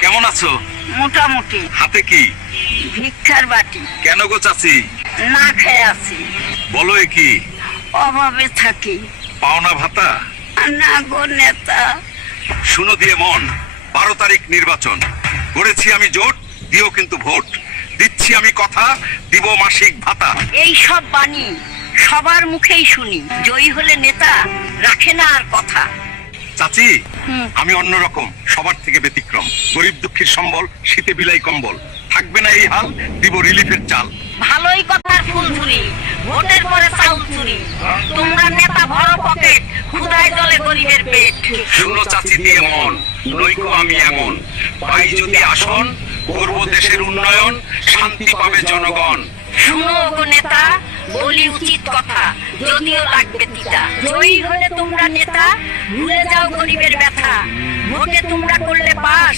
কেমন আছো? মোটামুটি। হাতে কি? ভিক্ষার বাটি। কেন গো চাচি? না খেয়ে আছি। বলো এ কি? অভাবে থাকি। পাওনা ভাতা? না গো নেতা। শুনো দিয়ে মন, 12 তারিখ নির্বাচন করেছি আমি জোট, দিও কিন্তু ভোট। দিচ্ছি আমি কথা, দিব মাসিক ভাতা। এই সব বাণী সবার মুখেই শুনি, জয়ী হলে নেতা রাখে না আর কথা। চাচি, হুম। আমি অন্যরকম, সবার থেকে ব্যতিক্রম। গরিব দুঃখীর সম্বল, শীতে বিলাই কম্বল। থাকবে না এই হাল, দিব রিলিফের চাল। ভালোই কথার ফুলঝুরি, ভোটের পরে চাউল চুরি। তোমরা নেতা ভরো পকেট, ক্ষুধায় জলে গরিবের পেট। শুনো চাচি দিয়ে মন, নইকো আমি এমন। পাই যদি আসন, করব দেশের উন্নয়ন, শান্তি পাবে জনগণ। শুনো গো নেতা, বলি উচিত কথা, যদিও লাগবে তিতা। জয়ী হলে তোমরা নেতা, ভুলে যাও গরিবের ব্যথা। ভোটে তোমরা করলে পাস,